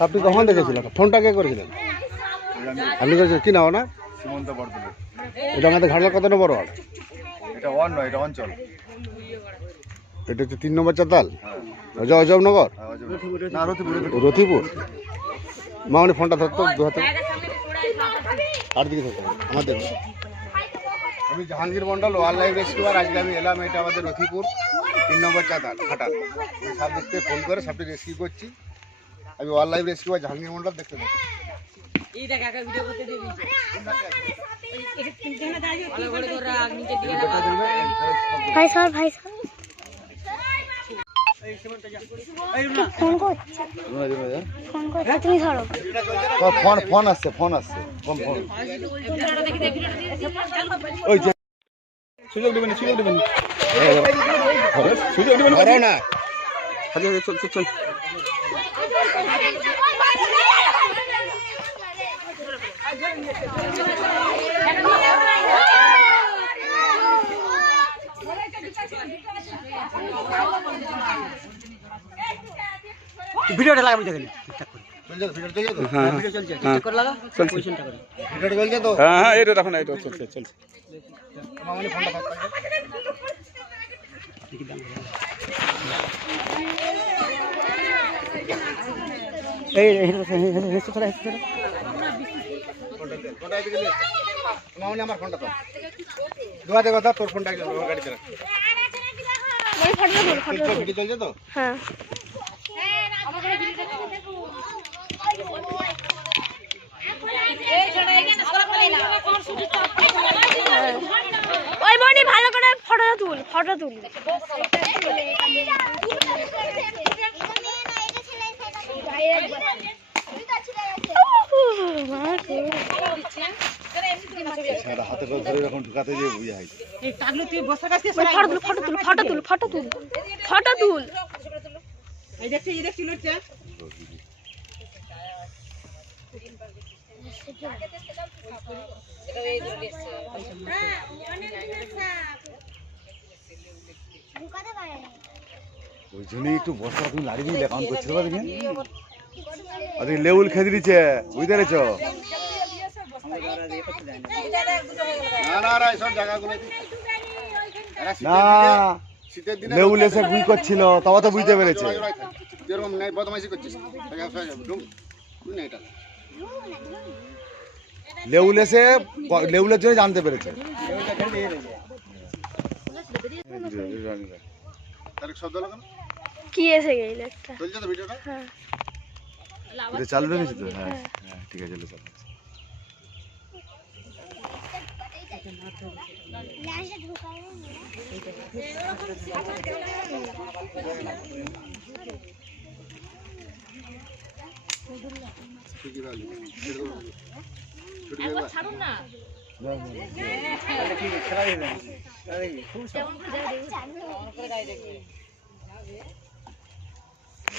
আপনি কখন দেখেছিলেন? ফোনটা কে করেছিলেন? আপনি করেছিলেন? কি নাও না সীমন্ত বর্ধমান এটা আমাদের ঘাটলা কত নম্বর ওয়ার্ড? এটা ওয়ান নয় এটা অঞ্চল। এটা হচ্ছে তিন নম্বর চাতাল? হ্যাঁ। অজয় অজবনগর হ্যাঁ, অজয়- না রতিপুর রতিপুর। রথিপুর? মামনি ফোনটা ধরতো দু হাতে আর দিকে ধরতো আমাদের আমি Jahangir Mondal wild life rescuer আজকে আমি এলাম এটা আমাদের রথিপুর তিন নম্বর চাতাল ঘাটাল। সাপ ফোন করে সাপটি রেস্কিউ করছি। আমি wild life rescuer Jahangir Mondal দেখতে পাচ্ছি এই দেখ একা ভিডিও করতে দিবি ভালো করে করে নিচে দিয়ে ভাই সর ভাই সর ফোন করছে ফোন তুমি ধরো ফোন ফোন আসছে ফোন আসছে ফোন ফোন সুযোগ দেবেন সুযোগ দেবেন না চল চল চল ভিডিওটা লাগাবি দেখেন। ঠিকঠাক করে। চলছে। চলছে তো হ্যাঁ ভিডিও চলছে ঠিক করে লাগা চলছে। পজিশনটা করে ভিডিওটা চলছে তো হ্যাঁ হ্যাঁ এটা রাখো না এটা চলছে চলছে মামনি ফোনটা ধরতো এই হেসে চলে হেসে চলে ফোনটা এদিকে নে। মামনি আমার ফোনটা তো দু হাতে কথা তোর ফোনটা ফটো চলছে, ভিডিও চলছে তো হ্যাঁ ওই বনি ভালো করে ফটোটা তুল ফটো তুল হাতে করে ধরে যখন ঢুকাতে যেয়ে বুঝে হয় তুই বসে কাছে ফটো তুল ফটো তুল ফটো তুল ফটো তুল ফটো তুল। এই দেখছি এই দেখছি লড়ছে ওই জন্যই একটু বর্ষা তুমি লাড়ি দিলে কাউন্ট করছিল দেখি। আরে লেউল খেতে দিচ্ছে বুঝতে পেরেছ? না না না এইসব জায়গাগুলো না শীতের দিনে লেউল এসে গুই করছিল তবে তো বুঝতে পেরেছে। লেউল এসে লেউলের জন্য জানতে পেরেছে। তার শব্দ লাগানো কি এসে গেল একটা। চলছে তো ভিডিওটা? হ্যাঁ। এটা চালু রেখেছি তো? হ্যাঁ হ্যাঁ। ঠিক আছে চালু আছে। ঠিকই ভালো ছুটি দেবা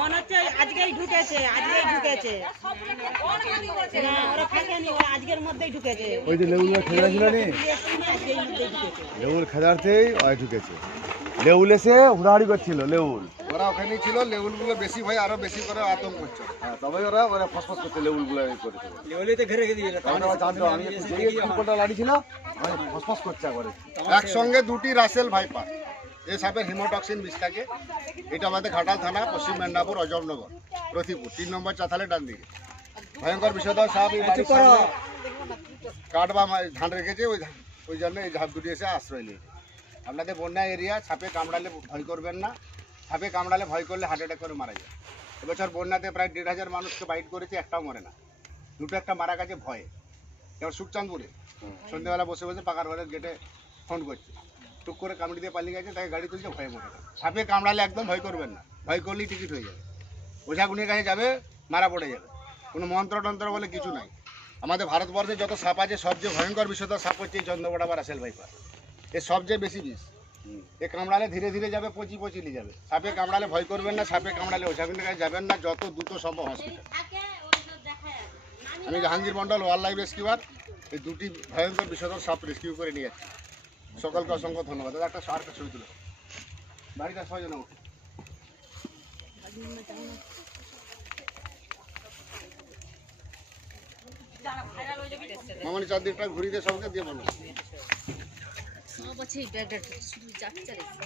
মনে হচ্ছে আজকেই ঢুকেছে আজকেই ঢুকেছে। না ওরা থাকেনি ওরা আজকের মধ্যেই ঢুকেছে। ওই যে লেবুগুলো খেলা ছিল নি? আজকের মধ্যেই লেবুল খেদারতেই ওই ঢুকেছে। লেবুল এসে হুড়াহুড়ি করছিল লেবুল। ওরা ওখানেই ছিল লেবুলগুলো বেশি ভয় আরও বেশি করে আতঙ্ক করছে হ্যাঁ তবে ওরা মানে ফসফস করতে লেবুলগুলো এই করেছিল লেওলিতে ঘেরে আমার জানতো আমি একটু যেই একটু উপরটা লাড়ি ছিল আমি ফসফস করছে করে একসঙ্গে দুটি রাসেল ভাইপার এই সাপের হিমোটক্সিন বিষ থাকে। এটা আমাদের ঘাটাল থানা পশ্চিম মেদিনীপুর অজমনগর রথিপুর। তিন নম্বর চাতালে ডান দিকে। ভয়ঙ্কর বিষয়ধর সাপ কাঠ বা ধান রেখেছে ওই ওই জন্য এই ধাপ দুটি এসে আশ্রয় নিয়েছে। আপনাদের বন্যা এরিয়া সাপে কামড়ালে ভয় করবেন না। সাপে কামড়ালে ভয় করলে হার্ট অ্যাটাক করে মারা যায়। এবছর বন্যাতে প্রায় দেড় হাজার মানুষকে বাইট করেছে একটাও মরে না। দুটো একটা মারা গেছে ভয়ে। এবার সুখচাঁদপুরে সন্ধ্যেবেলা বসে বসে পাকার ঘরের গেটে ফোন করছে। টুক করে কামড়ি দিয়ে পালিয়ে গেছে তাকে গাড়ি তুলছে ভয়ে মরে সাপে কামড়ালে একদম ভয় করবেন না। ভয় করলেই টিকিট হয়ে যাবে। ওঝাগুনির কাছে যাবে মারা পড়ে যাবে। কোনো মন্ত্র টন্ত্র বলে কিছু নাই। আমাদের ভারতবর্ষে যত সাপ আছে সবচেয়ে ভয়ঙ্কর বিষয়টা সাপ হচ্ছে এই চন্দ্রকোড়া বা রাসেল ভাইপার। এর সবচেয়ে বেশি বিষ। এ কামড়ালে ধীরে ধীরে যাবে, পচি পচি নিয়ে যাবে। সাপে কামড়ালে ভয় করবেন না, সাপে কামড়ালে ওঝাগুনির কাছে যাবেন না, যত দ্রুত সম্ভব হসপিটাল আমি Jahangir Mondal wild life rescuer এই দুটি ভয়ঙ্কর বিষধর সাপ রেস্কিউ করে নিয়ে যাচ্ছি সকলকে অসংখ্য ধন্যবাদ। দাদা, একটা সারকে ছবি তুলো। বাড়িতে ছয়জন মামনি চারদিকটা ঘুরিয়ে সবকে দিয়ে বলো। সব আছে এই ব্যাগটা শুধু যাচ্ছে আছে